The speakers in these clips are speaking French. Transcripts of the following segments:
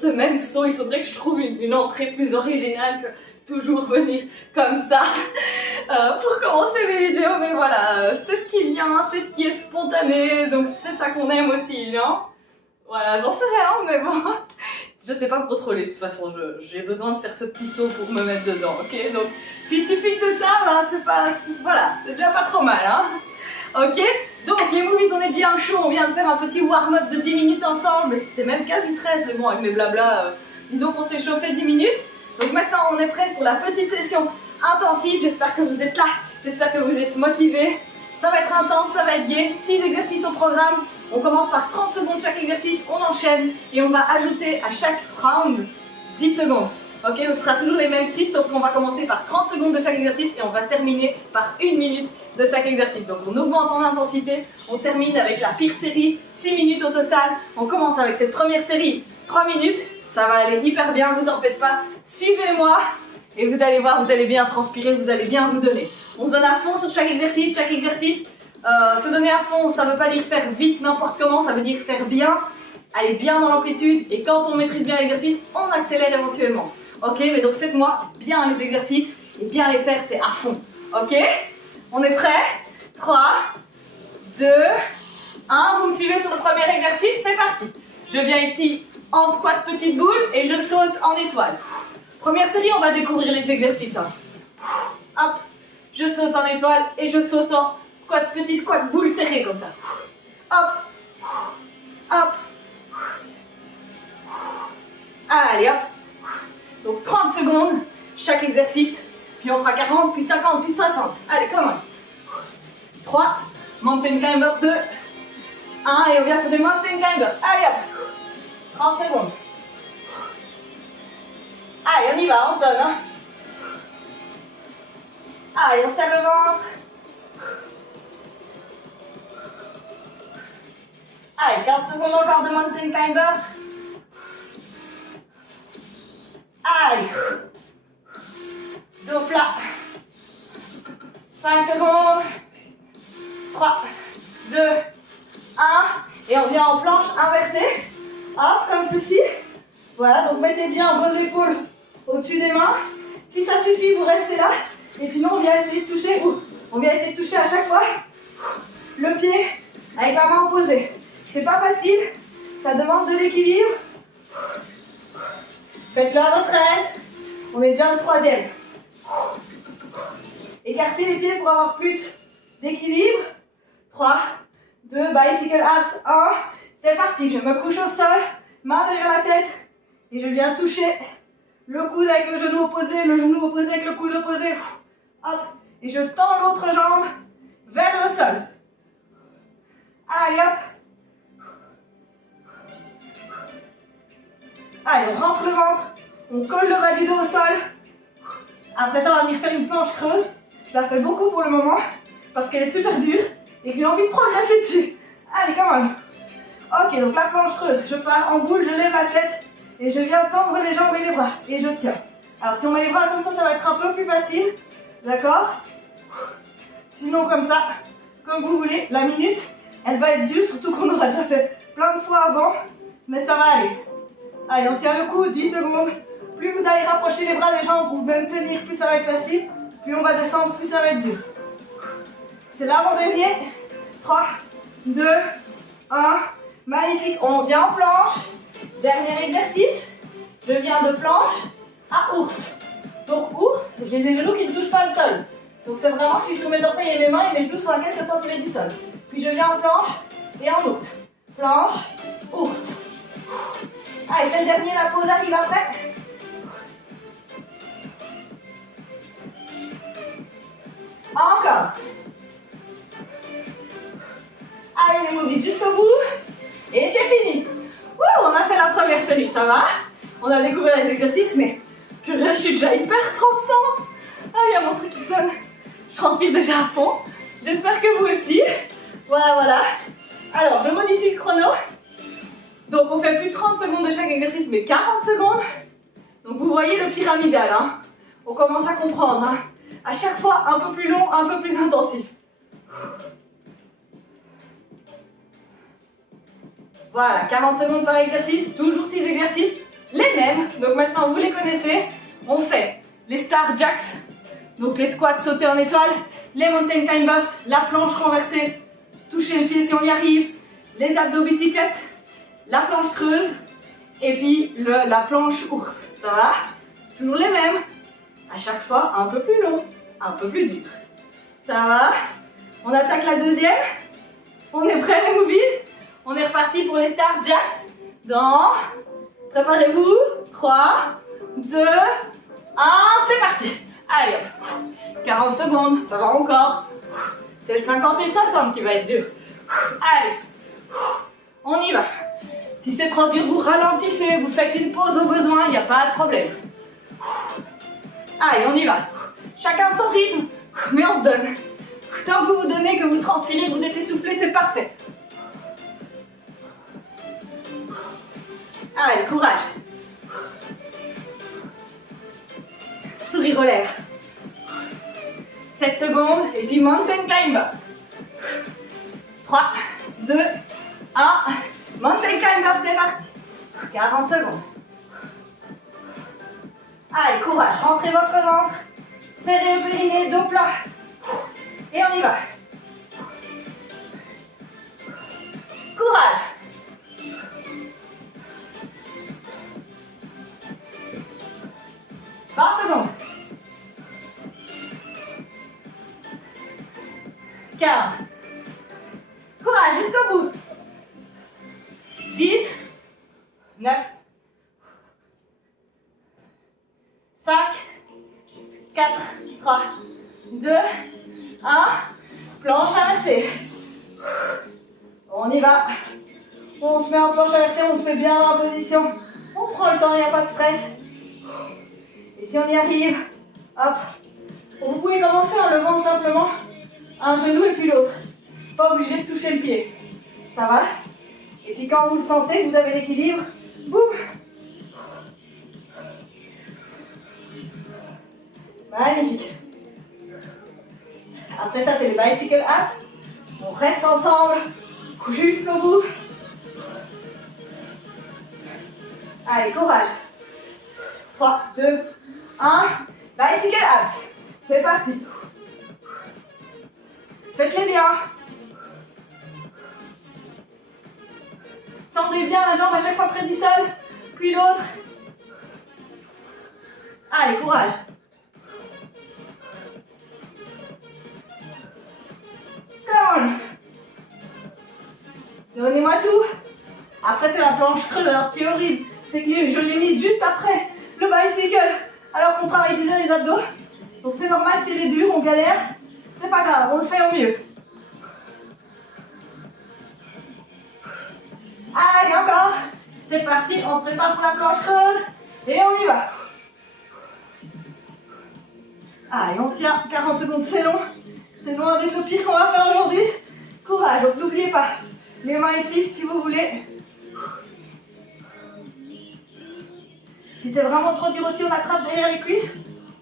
ce même saut. Il faudrait que je trouve une entrée plus originale que toujours venir comme ça pour commencer mes vidéos. Mais voilà, c'est ce qui vient, c'est ce qui est spontané, donc c'est ça qu'on aime aussi, non? Voilà, j'en sais rien, mais bon, je sais pas me contrôler de toute façon, j'ai besoin de faire ce petit saut pour me mettre dedans, ok? Donc, s'il suffit que de ça, ben, voilà, c'est déjà pas trop mal, hein? Ok? Donc, les movies, on est bien chaud, on vient de faire un petit warm-up de 10 minutes ensemble, mais c'était même quasi 13, mais bon, avec mes blabla, disons qu'on s'est chauffé 10 minutes. Donc maintenant, on est prêt pour la petite session intensive, j'espère que vous êtes là, j'espère que vous êtes motivés. Ça va être intense, ça va être gai, 6 exercices au programme. On commence par 30 secondes chaque exercice, on enchaîne et on va ajouter à chaque round 10 secondes. Ok, ce sera toujours les mêmes 6, sauf qu'on va commencer par 30 secondes de chaque exercice et on va terminer par 1 minute de chaque exercice. Donc on augmente en intensité, on termine avec la pire série, 6 minutes au total. On commence avec cette première série, 3 minutes, ça va aller hyper bien, vous en faites pas. Suivez-moi et vous allez voir, vous allez bien transpirer, vous allez bien vous donner. On se donne à fond sur chaque exercice, se donner à fond, ça ne veut pas dire faire vite n'importe comment, ça veut dire faire bien, aller bien dans l'amplitude et quand on maîtrise bien l'exercice, on accélère éventuellement. Ok, mais donc faites-moi bien les exercices et bien les faire, c'est à fond. Ok, on est prêt? 3, 2, 1, vous me suivez sur le premier exercice, c'est parti. Je viens ici en squat petite boule et je saute en étoile. Première série, on va découvrir les exercices. Hein. Hop, je saute en étoile et je saute en squat, petit squat boule serré comme ça. Hop, hop. Allez hop. Donc 30 secondes chaque exercice. Puis on fera 40, puis 50, puis 60. Allez, come on. 3, mountain climber 2. 1 et on vient sur des mountain climbers. Allez hop. 30 secondes. Allez, on y va, on se donne. Hein. Allez, on serre le ventre. Allez, 15 secondes encore de mountain climber. Allez. Dos plat. 5 secondes. 3, 2, 1. Et on vient en planche inversée. Hop, comme ceci. Voilà, donc mettez bien vos épaules au-dessus des mains. Si ça suffit, vous restez là. Et sinon, on vient essayer de toucher. On vient essayer de toucher à chaque fois le pied avec la main opposée. C'est pas facile. Ça demande de l'équilibre. Faites-le à votre aise. On est déjà au troisième. Écartez les pieds pour avoir plus d'équilibre. 3, 2, bicycle abs, 1. C'est parti. Je me couche au sol, main derrière la tête. Et je viens toucher le coude avec le genou opposé avec le coude opposé. Hop. Et je tends l'autre jambe vers le sol. Allez, hop. Allez, on rentre le ventre. On colle le bas du dos au sol. Après ça, on va venir faire une planche creuse. Je la fais beaucoup pour le moment parce qu'elle est super dure et que j'ai envie de progresser dessus. Allez, quand même. Ok, donc la planche creuse. Je pars en boule, je lève la tête. Et je viens tendre les jambes et les bras. Et je tiens. Alors si on met les bras comme ça va être un peu plus facile. D'accord? Sinon comme ça, comme vous voulez, la minute, elle va être dure. Surtout qu'on aura déjà fait plein de fois avant. Mais ça va aller. Allez, on tient le coup, 10 secondes. Plus vous allez rapprocher les bras des jambes pour même tenir, plus ça va être facile. Plus on va descendre, plus ça va être dur. C'est l'avant-dernier. 3, 2, 1. Magnifique. On vient en planche. Dernier exercice, je viens de planche à ours. Donc ours, j'ai les genoux qui ne touchent pas le sol. Donc c'est vraiment, je suis sur mes orteils et mes mains et mes genoux sont à quelques centimètres du sol. Puis je viens en planche et en ours. Planche, ours. Allez, c'est le dernier, la pause arrive après. Encore. Allez les movies jusqu'au bout. Et c'est fini. Ouh, on a fait la première série, ça va? On a découvert les exercices, mais purée, je suis déjà hyper transante. Ah, il y a mon truc qui sonne. Je transpire déjà à fond. J'espère que vous aussi. Voilà, voilà. Alors, je modifie le chrono. Donc, on fait plus 30 secondes de chaque exercice, mais 40 secondes. Donc, vous voyez le pyramidal, hein? On commence à comprendre, hein? À chaque fois, un peu plus long, un peu plus intensif. Voilà, 40 secondes par exercice, toujours 6 exercices. les mêmes. Donc maintenant, vous les connaissez. On fait les Star Jacks, donc les squats sautés en étoile, les Mountain Climbers, la planche renversée, toucher le pied si on y arrive, les abdos bicyclette, la planche creuse, et puis la planche ours. Ça va? Toujours les mêmes. À chaque fois, un peu plus long, un peu plus dur. Ça va? On attaque la deuxième. On est prêts les movies? On est reparti pour les Star Jacks. Dans... Préparez-vous. 3, 2, 1, c'est parti. Allez hop. 40 secondes, ça va encore. C'est le 50 et le 60 qui va être dur. Allez. On y va. Si c'est trop dur, vous ralentissez, vous faites une pause au besoin, il n'y a pas de problème. Allez, on y va. Chacun son rythme, mais on se donne. Tant que vous vous donnez, que vous transpirez, que vous êtes essoufflé, c'est parfait. Allez, courage. Sourire aux lèvres. 7 secondes, et puis Mountain Climbers. 3, 2, 1. Mountain Climbers, c'est parti. 40 secondes. Allez, courage. Rentrez votre ventre. Serrez le périnée, dos plat. Et on y va. Courage. Secondes. 15. Courage, jusqu'au bout. 10. 9. 5. 4. 3. 2. 1. Planche inversée. On y va. On se met en planche inversée, on se met bien en position. On prend le temps, il n'y a pas de stress. Et si on y arrive, hop, vous pouvez commencer en levant simplement un genou et puis l'autre. Pas obligé de toucher le pied. Ça va? Et puis quand vous le sentez, vous avez l'équilibre, boum. Magnifique. Après ça, c'est les bicycle abs. On reste ensemble jusqu'au bout. Allez, courage. 3, 2, 1. Bicycle abs. C'est parti. Faites-les bien. Tendez bien la jambe à chaque fois près du sol, puis l'autre. Allez, courage. Come on. Donnez-moi tout. Après, c'est la planche creuse. Alors, ce qui est horrible, c'est que je l'ai mise juste après le bicycle, alors qu'on travaille déjà les abdos. Donc, c'est normal s'il est dur, on galère. C'est pas grave, on le fait au mieux. Allez, encore. C'est parti, on se prépare pour la planche creuse. Et on y va. Allez, on tient. 40 secondes, c'est long. C'est loin d'être le pire qu'on va faire aujourd'hui. Courage, donc n'oubliez pas. Les mains ici, si vous voulez. Si c'est vraiment trop dur aussi, on attrape derrière les cuisses.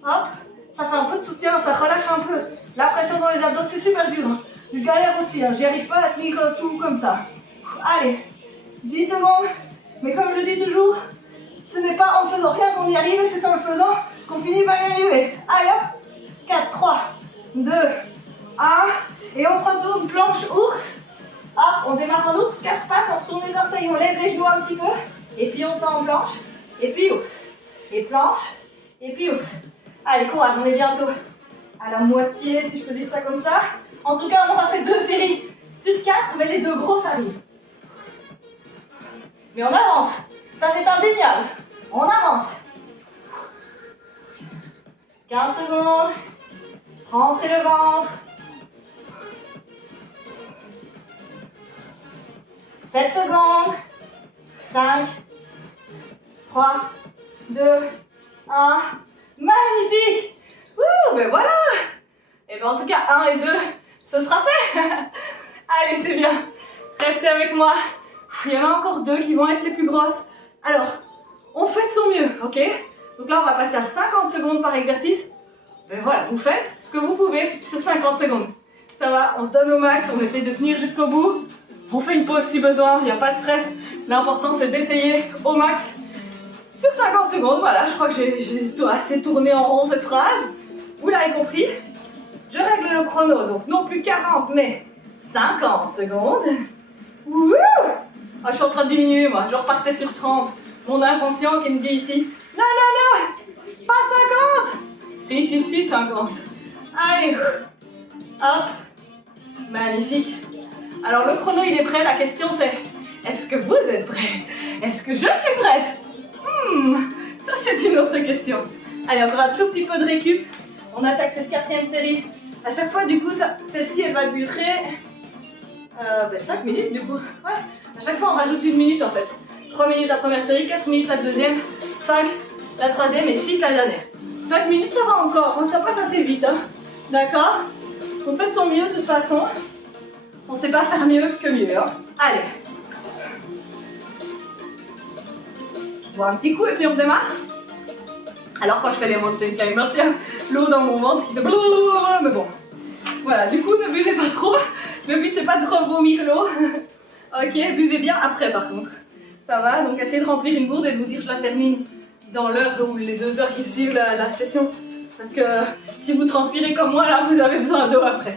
Hop, ça fait un peu de soutien, ça relâche un peu la pression dans les abdos. C'est super dur. Hein. Je galère aussi, hein. J'y arrive pas à tenir tout comme ça. Allez, 10 secondes. Mais comme je dis toujours, ce n'est pas en faisant rien qu'on y arrive, c'est en le faisant qu'on finit par y arriver. Allez hop, 4, 3, 2, 1. Et on se retourne, planche ours. Hop, on démarre en ours, 4 pattes, on retourne les orteils, on lève les genoux un petit peu. Et puis on tend en planche, et puis ours. Et planche, et puis ours. Allez, courage, on est bientôt à la moitié, si je peux dire ça comme ça. En tout cas, on aura fait 2 séries sur 4, mais les 2 grosses arrivent. Mais on avance, ça c'est indéniable. On avance. 15 secondes. Rentrez le ventre. 7 secondes. 5, 3, 2, 1. Magnifique! Ouh, ben voilà! Et ben en tout cas, 1 et 2, ce sera fait. Allez, c'est bien. Restez avec moi. Il y en a encore 2 qui vont être les plus grosses. Alors, on fait de son mieux, ok? Donc là, on va passer à 50 secondes par exercice. Ben voilà, vous faites ce que vous pouvez sur 50 secondes. Ça va, on se donne au max, on essaie de tenir jusqu'au bout. On fait une pause si besoin, il n'y a pas de stress. L'important, c'est d'essayer au max. sur 50 secondes. Voilà, je crois que j'ai assez tourné en rond cette phrase. Vous l'avez compris. Je règle le chrono, donc non plus 40, mais 50 secondes. Wouh! Ah, je suis en train de diminuer, moi. Je repartais sur 30. Mon inconscient qui me dit ici, non, non, non, pas 50. Si, 50. Allez, hop, magnifique. Alors le chrono il est prêt, la question c'est, est-ce que vous êtes prêts? Est-ce que je suis prête? Ça c'est une autre question. Allez, encore un tout petit peu de récup. On attaque cette 4e série. À chaque fois du coup, celle-ci elle va durer 5 minutes du coup. Ouais. À chaque fois on rajoute 1 minute en fait. 3 minutes la première série, 4 minutes la deuxième, 5 la troisième et 6 la dernière. 5 minutes ça va encore, ça passe assez vite. Hein. D'accord? On fait de son mieux de toute façon. On ne sait pas faire mieux que mieux. Hein. Allez. Je bois un petit coup et puis on démarre. Alors quand je fais les mountain climbers, il y a l'eau dans mon ventre qui fait blablabla, mais bon. Voilà, du coup ne buvez pas trop. Le but c'est pas de vomir l'eau. Ok, buvez bien après par contre. Ça va, donc essayez de remplir une gourde et de vous dire je la termine dans l'heure ou les 2 heures qui suivent la session. Parce que si vous transpirez comme moi là, vous avez besoin d'eau après.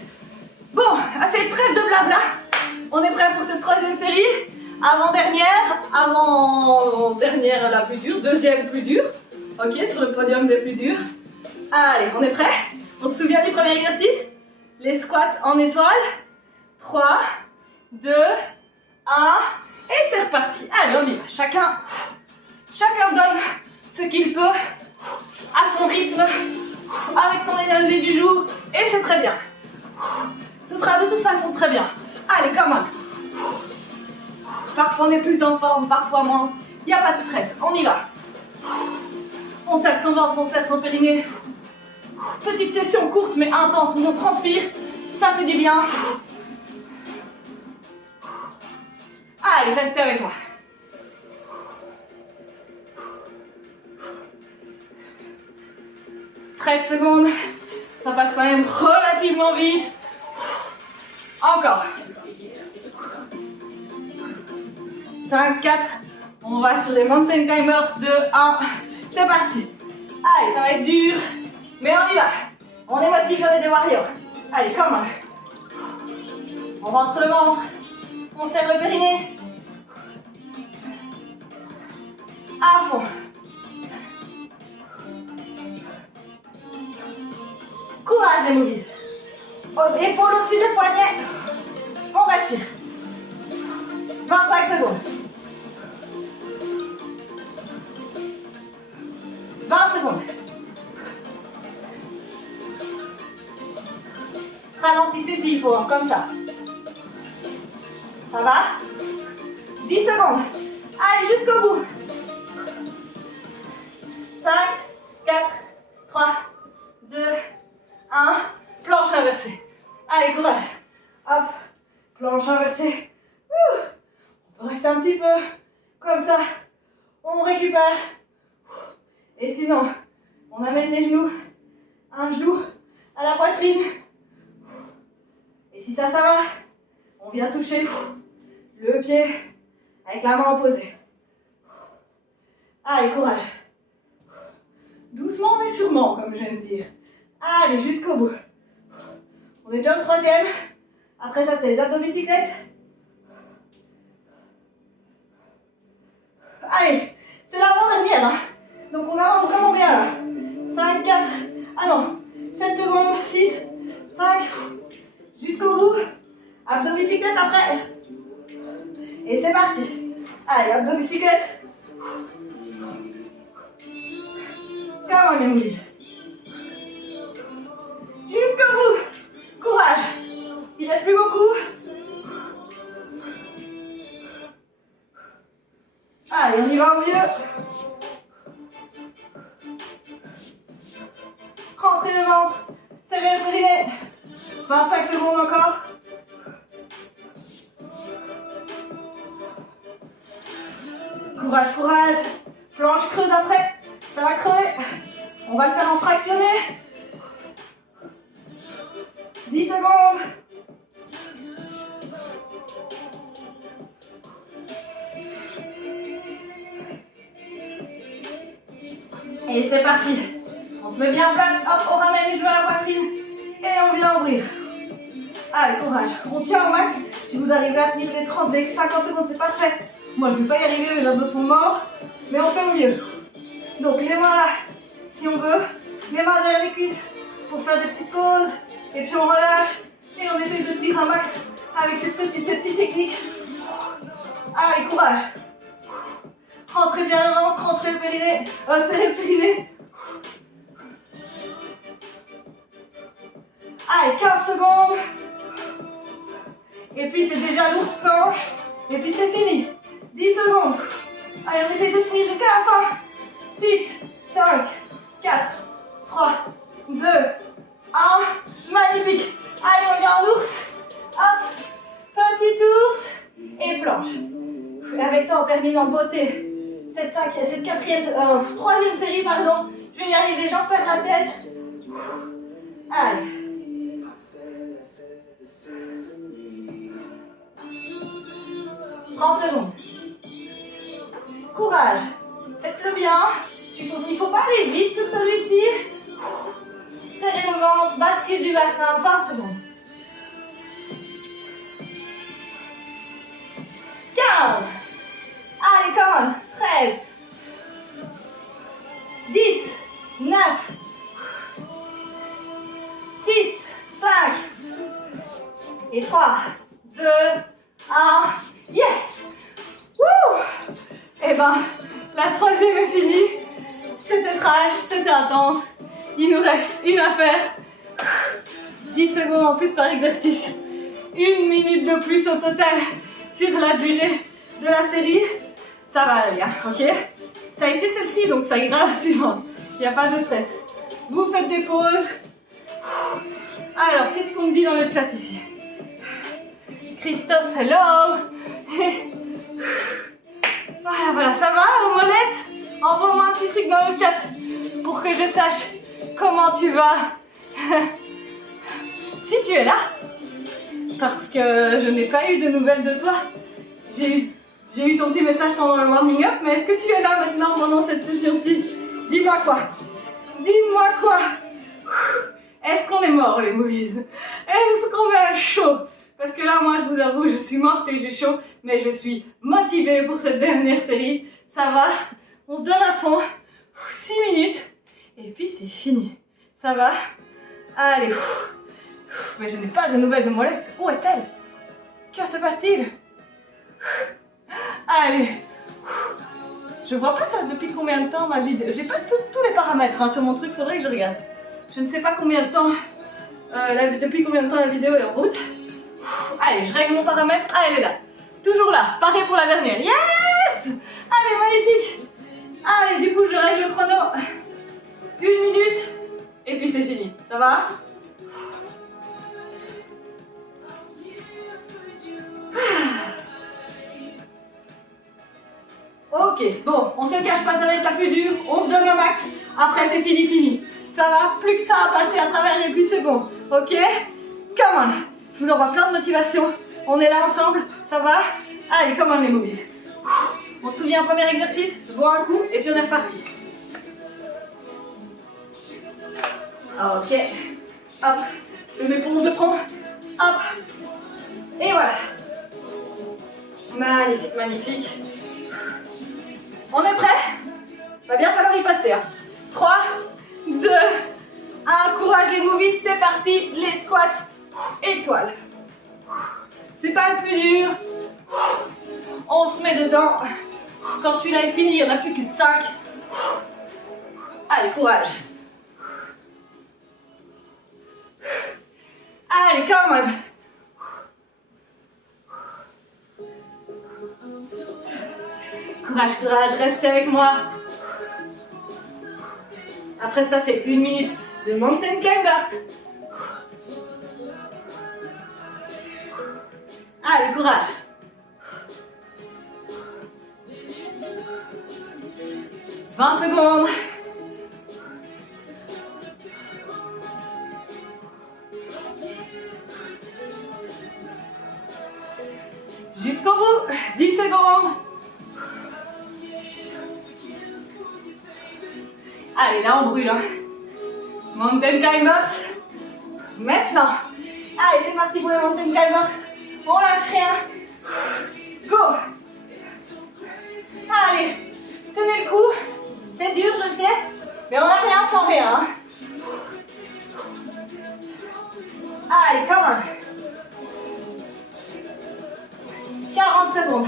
Bon, assez de trêve de blabla. On est prêt pour cette 3e série. Avant-dernière la plus dure, 2e plus dure. Ok, sur le podium des plus durs. Allez, on est prêt? On se souvient du premier exercice? Les squats en étoile. 3, 2, 1. Et c'est reparti. Allez, on y va. Chacun donne ce qu'il peut à son rythme, avec son énergie du jour. Et c'est très bien. Ce sera de toute façon très bien. Allez, come on. Parfois on est plus en forme, parfois moins. Il n'y a pas de stress, on y va. On serre son ventre, on serre son périnée. Petite session courte mais intense où on transpire. Ça fait du bien. Allez, restez avec moi. « 13 secondes. Ça passe quand même relativement vite. Encore. 5, 4. On va sur les mountain climbers de 1. C'est parti. Allez, ça va être dur. Mais on y va. On est motivé, on est des warriors. Allez, come on. On rentre le ventre. On serre le périnée. À fond. Courage les movies. Épaule au-dessus des poignets. On respire. 25 secondes. 20 secondes. Ralentissez s'il faut, hein, comme ça. Ça va? 10 secondes. Allez, jusqu'au bout. 5, 4, 3, 2, 1. Planche inversée. Allez, courage. Hop. Planche inversée. On peut rester un petit peu comme ça. On récupère. Et sinon, on amène les genoux. Un genou à la poitrine. Et si ça va, on vient toucher le pied avec la main opposée. Allez, courage. Doucement mais sûrement, comme j'aime dire. Allez, jusqu'au bout. On est déjà au 3e. Après ça, c'est les abdos bicyclettes. Allez, c'est l'avant-dernière. Hein. Donc on avance vraiment bien là. 5, 4, ah non, 7 secondes, 6, 5, jusqu'au bout. Abdos bicyclette après. Et c'est parti. Allez, abdos bicyclette. Come on, Emily. Jusqu'au bout. Courage. Il reste plus beaucoup. Allez, on y va au mieux. Rentrez le ventre. Serrez le périnée. 25 secondes encore. Courage, courage. Planche creuse après. Ça va crever. On va le faire en fractionné. 10 secondes. Et c'est parti. On se met bien en place, hop, on ramène les genoux à la poitrine et on vient ouvrir. Allez, courage. On tient au max. Si vous arrivez à tenir les 30, les 50 secondes, c'est parfait. Moi, je ne vais pas y arriver, mes abdos sont morts, mais on fait au mieux. Donc, les mains là, si on veut. Les mains derrière les cuisses pour faire des petites pauses. Et puis on relâche et on essaye de tenir un max avec cette petite technique. Allez, courage. Rentrez bien le ventre, rentrez le périnée, serrez le périnée. Allez, 15 secondes. Et puis c'est déjà l'ours planche. Et puis c'est fini. 10 secondes. Allez, on essaye de tenir jusqu'à la fin. 6, 5, 4, 3, 2, 1. Magnifique. Allez, on vient en ours. Hop. Petit ours. Et planche. Et avec ça, on termine en beauté. Cette troisième série, pardon. Je vais y arriver, j'en perds la tête. Allez. Secondes. Courage. Faites-le bien. Il ne faut pas aller vite sur celui-ci. Serrez le ventre, bascule du bassin. 20 secondes. 15. Allez, come on. 13. 10. 9. 6. 5. Et 3. 2. 1. Yes! Wouh! Eh ben, la troisième est finie. C'était trash, c'était intense. Il nous reste une à faire. 10 secondes en plus par exercice. 1 minute de plus au total sur la durée de la série. Ça va les gars, ok? Ça a été celle-ci, donc ça ira la suivante. Il n'y a pas de stress. Vous faites des pauses. Alors, qu'est-ce qu'on me dit dans le chat ici? Christophe, hello! Voilà, ça va, vos molettes? Envoie-moi un petit truc dans le chat pour que je sache comment tu vas. Si tu es là, parce que je n'ai pas eu de nouvelles de toi. J'ai eu ton petit message pendant le warming up, mais est-ce que tu es là maintenant pendant cette session-ci? Dis-moi quoi? Dis-moi quoi? Est-ce qu'on est mort les movies? Est-ce qu'on est chaud? Parce que là, moi, je vous avoue, je suis morte et j'ai chaud, mais je suis motivée pour cette dernière série. Ça va? On se donne à fond. 6 minutes. Et puis, c'est fini. Ça va? Allez. Mais je n'ai pas de nouvelles de Molette. Où est-elle? Que se passe-t-il? Allez. Je vois pas ça depuis combien de temps ma vidéo. J'ai pas tous les paramètres hein, sur mon truc, faudrait que je regarde. Je ne sais pas combien de temps, depuis combien de temps la vidéo est en route. Allez, je règle mon paramètre. Ah, elle est là. Toujours là. Pareil pour la dernière. Yes! Allez, magnifique. Allez, du coup, je règle le chrono. 1 minute. Et puis, c'est fini. Ça va? Ok, bon, on se cache pas, ça va être la plus dure. On se donne un max. Après, c'est fini. Ça va? Plus que ça à passer à travers et puis c'est bon. Ok? Come on. Je vous envoie plein de motivation. On est là ensemble. Ça va? Allez, come on les movies. On se souvient, premier exercice. Je bois un coup et puis on est reparti. Ok. Hop. Je m'éponge le front. Hop. Et voilà. Magnifique, magnifique. On est prêt? Va bien falloir y passer. 3, 2, 1. Courage les movies, c'est parti. Les squats. Étoile. C'est pas le plus dur. On se met dedans. Quand celui-là est fini, il n'y en a plus que 5. Allez, courage. Allez, come on. Courage, courage, restez avec moi. Après ça, c'est 1 minute de mountain climbers. Allez, courage. « 20 secondes. Jusqu'au bout. 10 secondes. Allez, là on brûle. Hein. Mountain climbers. Maintenant. Allez, c'est parti pour les mountain climbers. On lâche rien. Go. Allez, tenez le coup. C'est dur, je sais. Mais on n'a rien sans rien. Hein. Allez, come on. 40 secondes.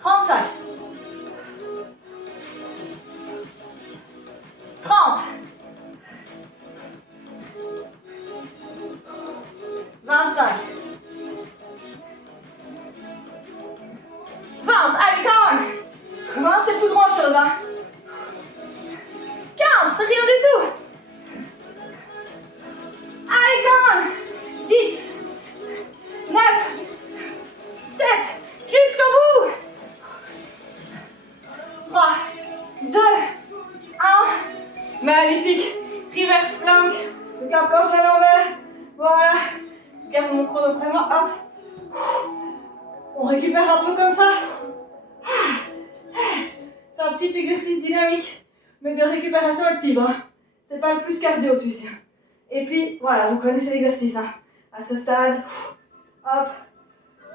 35. 30. 25. 20. Allez, come on. 20, c'est plus grand chose. Hein. 15, c'est rien du tout. Allez, come on. 10. 9. 7. Jusqu'au bout. 3. 2. 1. Magnifique. Reverse plank. Donc un planche à l'envers. Voilà. Je garde mon chrono près de moi. Hop. On récupère un peu comme ça. C'est un petit exercice dynamique, mais de récupération active. Hein. C'est pas le plus cardio celui-ci. Et puis, voilà, vous connaissez l'exercice. Hein. À ce stade, hop,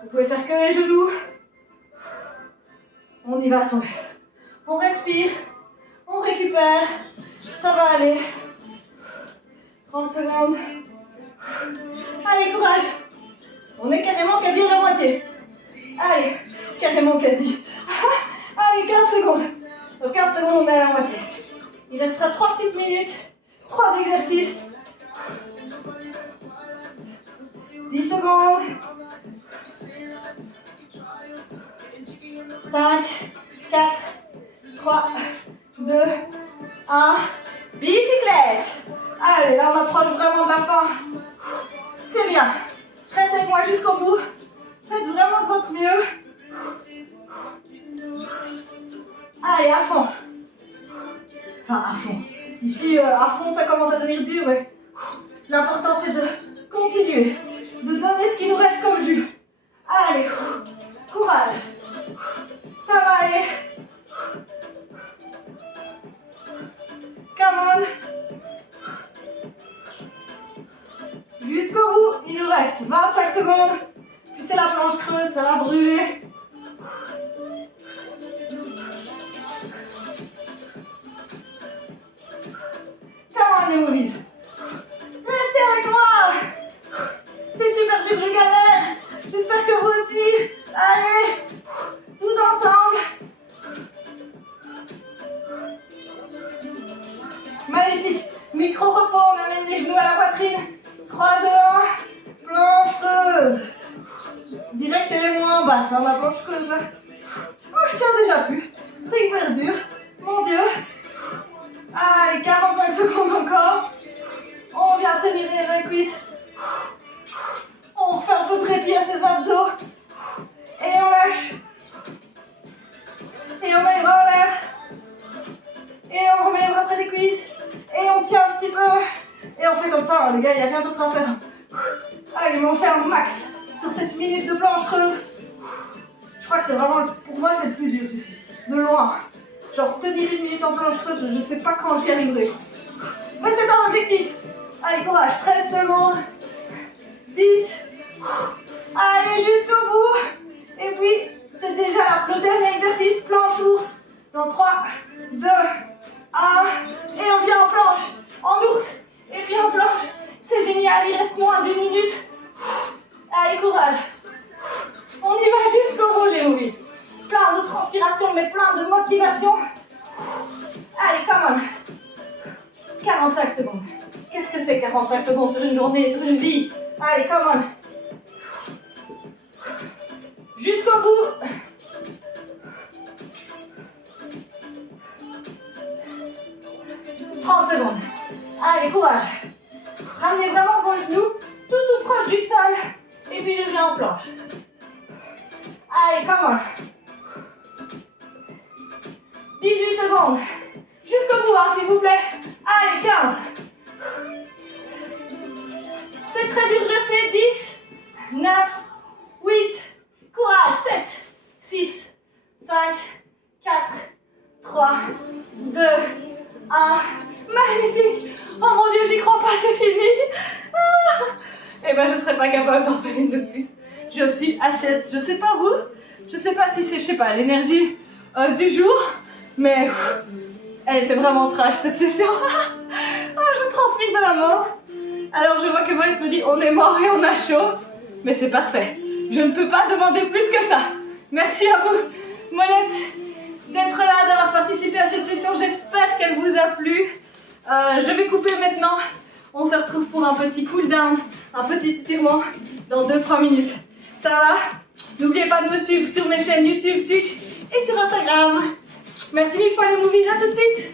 vous pouvez faire que les genoux. On y va sans l'aide. On respire, on récupère. Ça va aller. 30 secondes. Allez, courage. On est carrément quasi à la moitié. Allez, carrément quasi. Allez, 15 secondes. Donc 15 secondes, on est à la moitié. Il restera 3 petites minutes. 3 exercices. 10 secondes. 5, 4, 3, 2, 1. Bicyclette. Allez, là on approche vraiment de la fin. C'est bien. Restez avec moi jusqu'au bout. Faites vraiment de votre mieux. Allez, à fond. Enfin, à fond. Ici, à fond, ça commence à devenir dur, mais l'important c'est de continuer, de donner ce qui nous reste comme jus. Allez, courage. Ça va aller. Come on. Jusqu'au bout, il nous reste 25 secondes. Puis c'est la planche creuse, ça va brûler. Come on les movies. Restez avec moi. C'est super dur, je galère. J'espère que vous aussi. Allez, tous ensemble. Magnifique. Micro-repos, on amène les genoux à la poitrine. 3, 2, 1. Planche creuse. Direct, elle est moins basse, hein, la planche creuse. Oh, je tiens déjà plus. C'est hyper dur. Mon Dieu. Allez, 45 secondes encore. On vient tenir les cuisses. On refait un peu de répit à ses abdos. Et on lâche. Et on met les bras en l'air. Et on remet les bras près des cuisses. Et on tient un petit peu. Et on fait comme ça, hein, les gars, il n'y a rien d'autre à faire. Allez, mais on fait un max sur cette minute de planche creuse. Je crois que c'est vraiment, pour moi, c'est le plus dur, ceci. De loin. Genre, tenir une minute en planche creuse, je ne sais pas quand j'y arriverai. Mais c'est un objectif. Allez, courage. 13 secondes. 10. Allez, jusqu'au bout. Et puis, c'est déjà le dernier exercice, planche ours. Dans 3, 2, 1. Et on vient en planche. En ours. Et puis en planche. C'est génial, il reste moins d'1 minute. Allez, courage. On y va jusqu'au bout, les movies. Plein de transpiration, mais plein de motivation. Allez, come on. 45 secondes. Qu'est-ce que c'est 45 secondes sur une journée, sur une vie? Allez, come on. Jusqu'au bout. 30 secondes. Allez, courage. Ramenez vraiment vos genoux tout proche du sol. Et puis je viens en planche. Allez, come on. 18 secondes. Jusqu'au bout, hein, s'il vous plaît. Allez, 15. C'est très dur, je sais. 10, 9, 8. Courage. 7, 6, 5, 4, 3, 2, 1. Magnifique. Oh mon Dieu, j'y crois pas, c'est fini. Et ben, je serais pas capable d'en faire une de plus. Je suis HS. Je sais pas vous. Je sais pas si c'est, je sais pas, l'énergie du jour. Mais elle était vraiment trash cette session. Je transpire de la mort. Alors je vois que Molette me dit on est mort et on a chaud. Mais c'est parfait. Je ne peux pas demander plus que ça. Merci à vous, Molette, d'être là, d'avoir participé à cette session. J'espère qu'elle vous a plu. Je vais couper maintenant. On se retrouve pour un petit cool down, un petit étirement dans 2-3 minutes. Ça va? N'oubliez pas de me suivre sur mes chaînes YouTube, Twitch et sur Instagram. Merci mille fois les movies, à tout de suite.